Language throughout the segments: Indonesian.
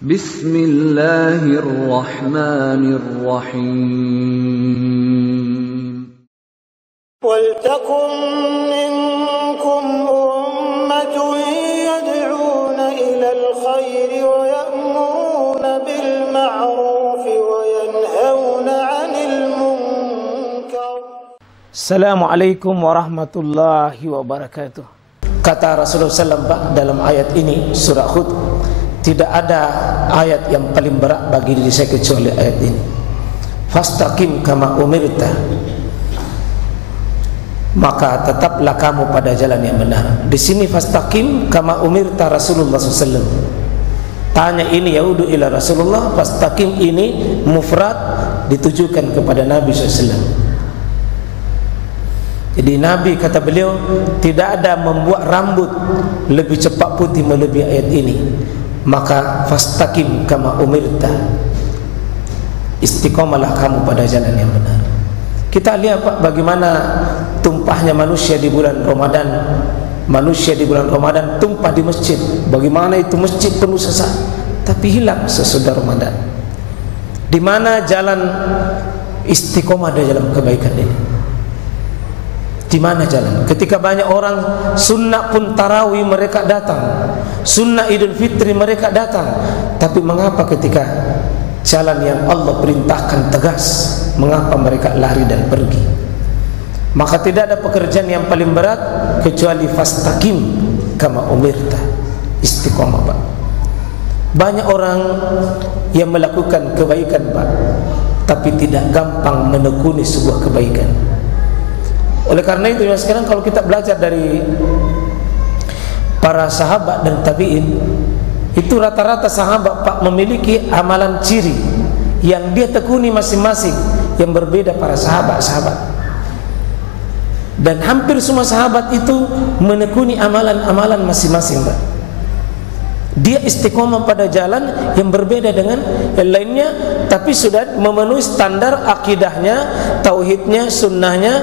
Bismillahirrahmanirrahim. Waltakum minkum ummatun yad'una ilal khairi wa ya'muruna bil ma'ruf wa yanhauna 'anil munkar. Assalamualaikum warahmatullahi wabarakatuh. Kata Rasulullah SAW dalam ayat ini surah Hud, tidak ada ayat yang paling berat bagi diri saya kecuali ayat ini. Fastaqim kama umirta, maka tetaplah kamu pada jalan yang benar. Di sini fastaqim kama umirta Rasulullah SAW. Tanya ini yaudu ila Rasulullah. Fastaqim ini mufrad ditujukan kepada Nabi SAW. Jadi Nabi, kata beliau, tidak ada membuat rambut lebih cepat putih melebihi ayat ini. Maka fastaqim kama umirta, istiqomalah kamu pada jalan yang benar. Kita lihat Pak, bagaimana tumpahnya manusia di bulan Ramadan. Manusia di bulan Ramadan tumpah di masjid. Bagaimana itu masjid penuh sesak, tapi hilang sesudah Ramadan. Di mana jalan istiqomah dari dalam kebaikan ini? Di mana jalan? Ketika banyak orang sunnah pun tarawih mereka datang, sunnah Idul Fitri mereka datang, tapi mengapa ketika jalan yang Allah perintahkan tegas, mengapa mereka lari dan pergi? Maka tidak ada pekerjaan yang paling berat kecuali fastaqim kama umirta, istiqomah Pak. Banyak orang yang melakukan kebaikan Pak, tapi tidak gampang menekuni sebuah kebaikan. Oleh karena itu ya, sekarang kalau kita belajar dari para sahabat dan tabi'in, itu rata-rata sahabat Pak memiliki amalan ciri yang dia tekuni masing-masing, yang berbeda para sahabat-sahabat. Dan hampir semua sahabat itu menekuni amalan-amalan masing-masing Pak. Dia istiqomah pada jalan yang berbeda dengan yang lainnya, tapi sudah memenuhi standar akidahnya, tauhidnya, sunnahnya,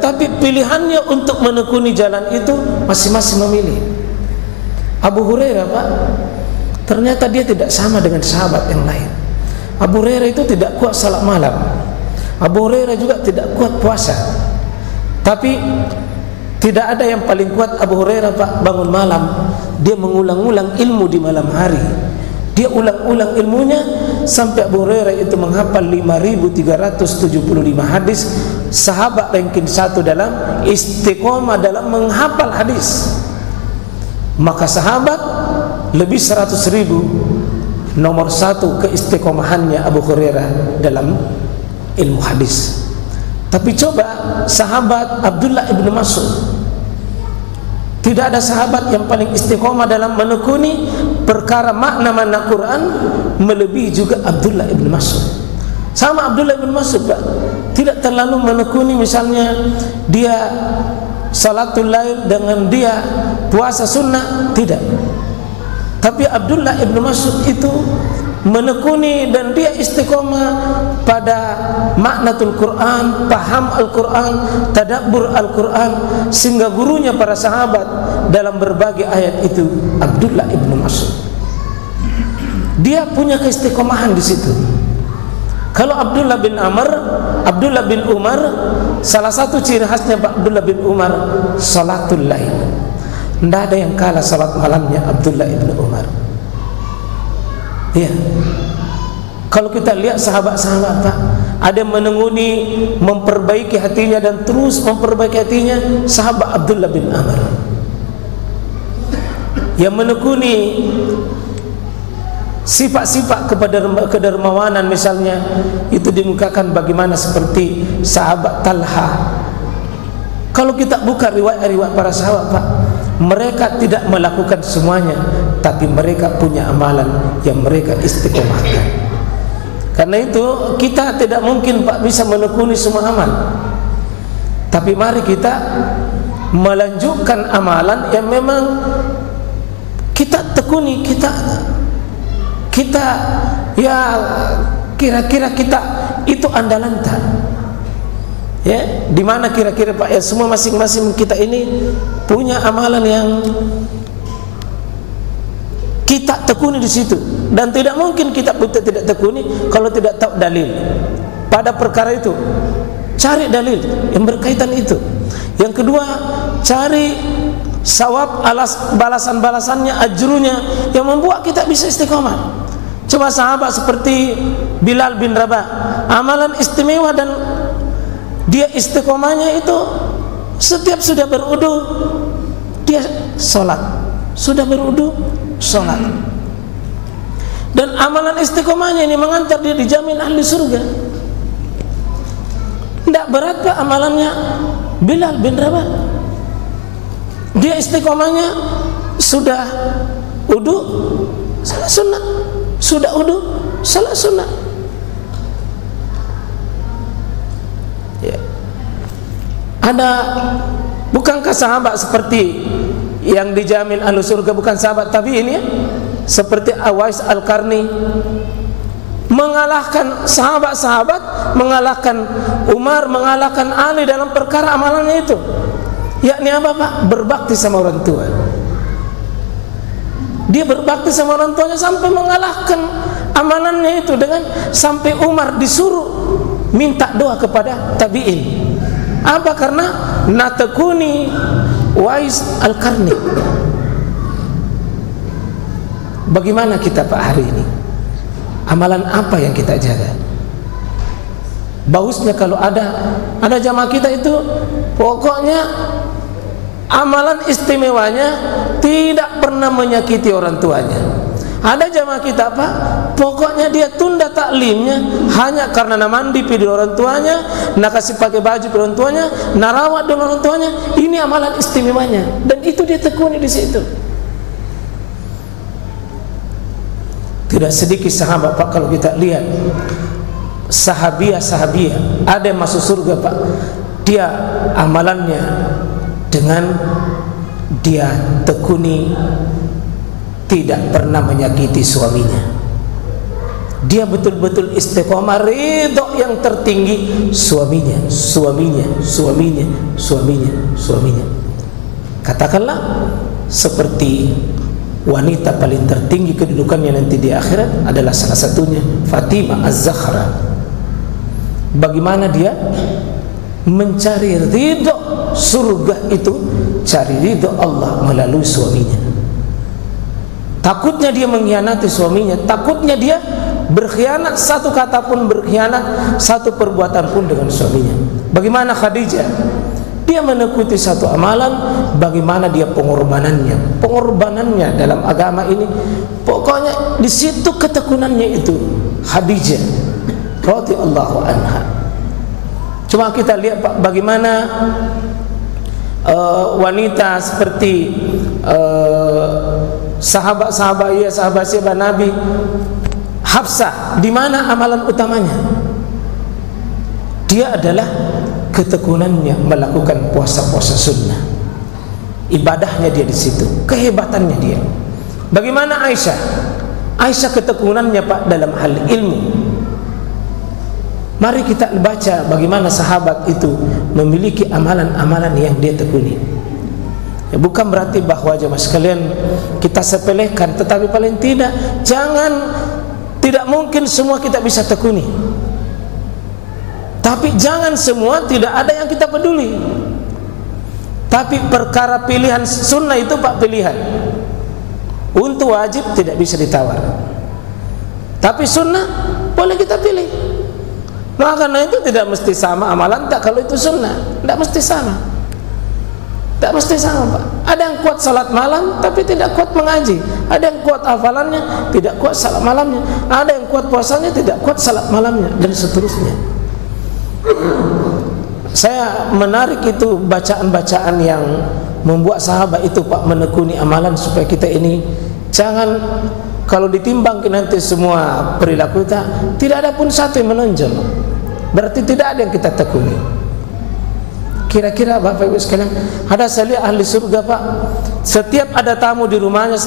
tapi pilihannya untuk menekuni jalan itu masing-masing memilih. Abu Hurairah Pak, ternyata dia tidak sama dengan sahabat yang lain. Abu Hurairah itu tidak kuat salat malam. Abu Hurairah juga tidak kuat puasa. Tapi tidak ada yang paling kuat Abu Hurairah Pak, bangun malam. Dia mengulang-ulang ilmu di malam hari. Dia ulang-ulang ilmunya sampai Abu Hurairah itu menghafal 5.375 hadis. Sahabat ranking 1 dalam istiqomah dalam menghafal hadis. Maka sahabat lebih 100.000 nomor 1 keistiqomahannya Abu Hurairah dalam ilmu hadis. Tapi coba sahabat Abdullah ibn Mas'ud, tidak ada sahabat yang paling istiqomah dalam menekuni perkara makna-makna Quran melebihi juga Abdullah ibn Mas'ud. Sama Abdullah ibn Mas'ud Pak, tidak terlalu menekuni misalnya dia salatul lail dengan dia puasa sunnah, tidak. Tapi Abdullah ibn Mas'ud itu menekuni dan dia istiqomah pada maknatul Quran, paham Al-Quran, tadabbur Al-Quran, sehingga gurunya para sahabat dalam berbagai ayat itu Abdullah ibn Mas'ud. Dia punya keistiqomahan di situ. Kalau Abdullah bin Amr, Abdullah bin Umar, salah satu ciri khasnya Abdullah bin Umar salatul lail. Tidak ada yang kalah salat malamnya Abdullah ibn Umar. Ya. Kalau kita lihat sahabat-sahabat Pak, ada yang menekuni memperbaiki hatinya dan terus memperbaiki hatinya, sahabat Abdullah bin Amr. Yang menekuni sifat-sifat kedermawanan misalnya, itu dimukakan bagaimana seperti sahabat Talha. Kalau kita buka riwayat-riwayat para sahabat Pak, mereka tidak melakukan semuanya, tapi mereka punya amalan yang mereka istiqomahkan. Karena itu kita tidak mungkin Pak bisa menekuni semua amal. Tapi mari kita melanjutkan amalan yang memang kita tekuni, kita ya kira-kira kita itu andalan tak? Ya, di mana kira-kira Pak ya, semua masing-masing kita ini punya amalan yang kita tekuni di situ, dan tidak mungkin kita tidak tekuni kalau tidak tahu dalil pada perkara itu. Cari dalil yang berkaitan itu. Yang kedua, cari sawab, balasan-balasannya, ajrunya yang membuat kita bisa istiqomah. Coba sahabat seperti Bilal bin Rabah, amalan istimewa dan dia istiqomahnya itu setiap sudah berudu dia sholat, sudah berudu sholat. Dan amalan istiqomahnya ini mengantar dia dijamin ahli surga. Tidak berat Pak amalannya Bilal bin Rabah. Dia istiqomahnya sudah wudu salat sunnah, sudah wudu salat sunnah. Ya. Ada, bukankah sahabat seperti yang dijamin ahli surga, bukan sahabat tabi'in ya, seperti Awais Al-Qarni, mengalahkan sahabat-sahabat, mengalahkan Umar, mengalahkan Ali dalam perkara amalannya itu. Yakni apa Pak? Berbakti sama orang tua. Dia berbakti sama orang tuanya sampai mengalahkan amalannya itu, dengan sampai Umar disuruh minta doa kepada tabi'in. Apa? Karena natakuni Wais Al-Qarni. Bagaimana kita Pak hari ini? Amalan apa yang kita jaga? Bagusnya kalau ada jamaah kita itu pokoknya amalan istimewanya tidak pernah menyakiti orang tuanya. Ada jamaah kita Pak, pokoknya dia tunda taklimnya hanya karena nak mandi pada orang tuanya, nak kasih pakai baju pada orang tuanya, nak rawat dengan orang tuanya. Ini amalan istimewanya, dan itu dia tekuni di situ. Tidak sedikit sahabat Pak, kalau kita lihat sahabiah ada yang masuk surga Pak, dia amalannya dengan dia tekuni tidak pernah menyakiti suaminya. Dia betul-betul istiqomah, ridho yang tertinggi suaminya. Katakanlah seperti wanita paling tertinggi kedudukannya nanti di akhirat adalah salah satunya Fatimah Az-Zahra. Bagaimana dia mencari ridho surga itu, cari ridho Allah melalui suaminya. Takutnya dia mengkhianati suaminya, takutnya dia berkhianat, satu kata pun berkhianat, satu perbuatan pun dengan suaminya. Bagaimana Khadijah? Dia menekuti satu amalan, bagaimana dia pengorbanannya dalam agama ini. Pokoknya di situ ketekunannya itu Khadijah radhiyallahu anha. Cuma kita lihat Pak, bagaimana wanita seperti sahabat Nabi Hafsah, di mana amalan utamanya? Dia adalah ketekunannya melakukan puasa-puasa sunnah. Ibadahnya dia di situ, kehebatannya dia. Bagaimana Aisyah? Aisyah ketekunannya Pak dalam hal ilmu. Mari kita baca bagaimana sahabat itu memiliki amalan-amalan yang dia tekuni. Ya, bukan berarti bahwa jemaah sekalian kita sepelekan, tetapi paling tidak tidak mungkin semua kita bisa tekuni. Tapi jangan semua tidak ada yang kita peduli. Tapi perkara pilihan sunnah itu Pak, pilihan. Untuk wajib tidak bisa ditawar. Tapi sunnah boleh kita pilih. Maka karena itu tidak mesti sama amalan tak, kalau itu sunnah tidak mesti sama. Tak mesti sama Pak. Ada yang kuat salat malam tapi tidak kuat mengaji. Ada yang kuat hafalannya, tidak kuat salat malamnya. Ada yang kuat puasanya, tidak kuat salat malamnya, dan seterusnya. Saya menarik itu bacaan-bacaan yang membuat sahabat itu Pak menekuni amalan, supaya kita ini jangan, kalau ditimbang nanti semua perilaku kita, tidak ada pun satu yang menonjol. Berarti tidak ada yang kita tekuni. Kira-kira Bapak Ibu sekalian, ada saya lihat ahli surga Pak, setiap ada tamu di rumahnya,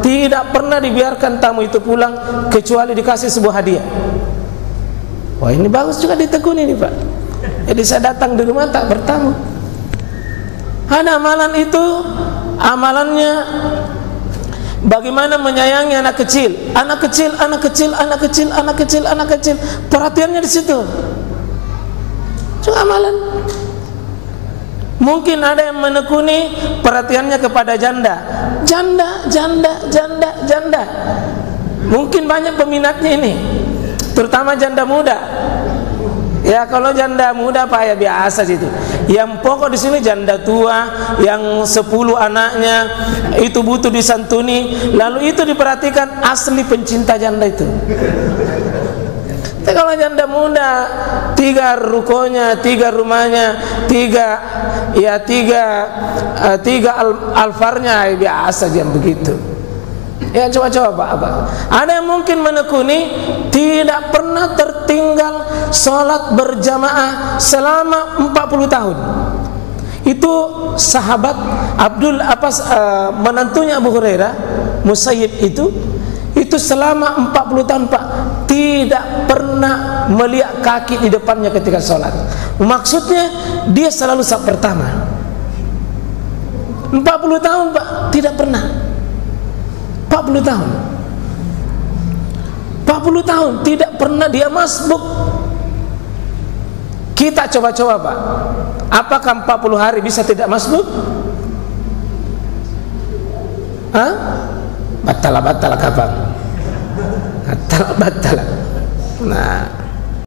tidak pernah dibiarkan tamu itu pulang kecuali dikasih sebuah hadiah. Wah, ini bagus juga ditekuni nih Pak. Jadi saya datang di rumah tak bertamu. Ada amalan itu, amalannya Bagaimana menyayangi anak kecil, anak kecil, anak kecil, anak kecil, anak kecil, anak kecil. Perhatiannya di situ. Itu amalan. Mungkin ada yang menekuni perhatiannya kepada janda. Janda, janda, janda, janda. Mungkin banyak peminatnya ini, terutama janda muda. Ya kalau janda muda Pak ya biasa situ. Yang pokok di sini janda tua yang 10 anaknya itu butuh disantuni, lalu itu diperhatikan, asli pencinta janda itu. Tapi kalau janda muda 3 rukonya, 3 rumahnya, 3 alfarnya ya biasa dia begitu. Ya coba-coba Pak. Ada yang mungkin menekuni tidak pernah tertinggal sholat berjamaah selama 40 tahun. Itu sahabat menantunya Abu Hurairah, Musayyib itu selama 40 tahun Pak tidak pernah melihat kaki di depannya ketika sholat. Maksudnya dia selalu saf pertama. 40 tahun Pak tidak pernah. 40 tahun 40 tahun tidak pernah dia masbuk. Kita coba-coba Pak, apakah 40 hari bisa tidak masbuk? Hah? Batala kapan? Batala. Nah